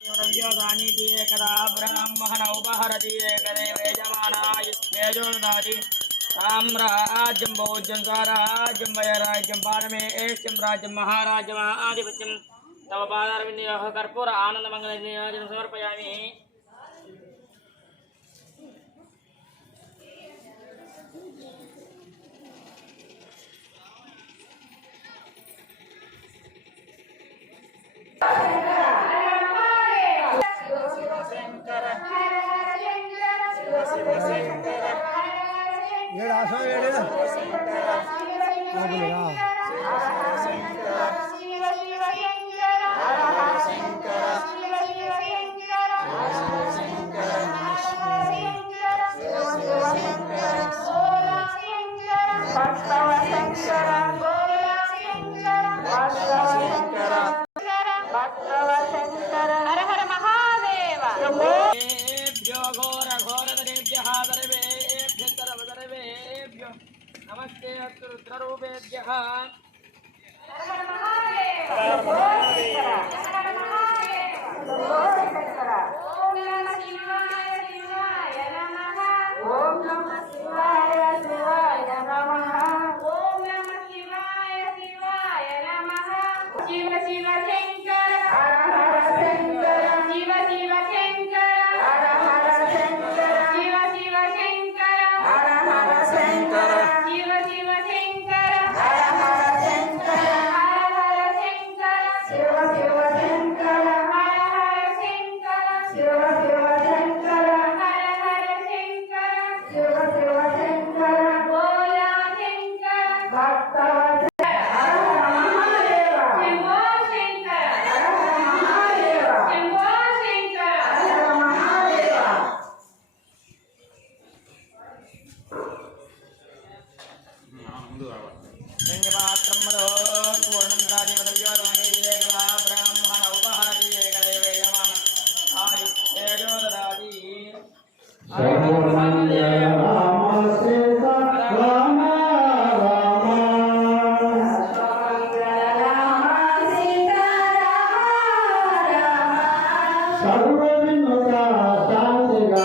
వ్యోదానీతి ఏకదా బ్రహ్మణ ఉపహరతి ఏకదేవ సామ్రాజ్యం భోజ్యం స్వరాజ్యం వయరాజ్యం పారమే ఏష్యం రాజ్యం మహారాజ్యం ఆధిపత్యం తమ పాదార వినియోగ కర్పూర ఆనందమంగళ నియోజనం సమర్పయామి ఏడు ఆశ ఏడు ఆకులుగా హర नमस्ते अस्तु रुद्ररूपेभ्यः शिव शिव शिव ముందు రావాలి సర్వవిన్నత శాంతిగా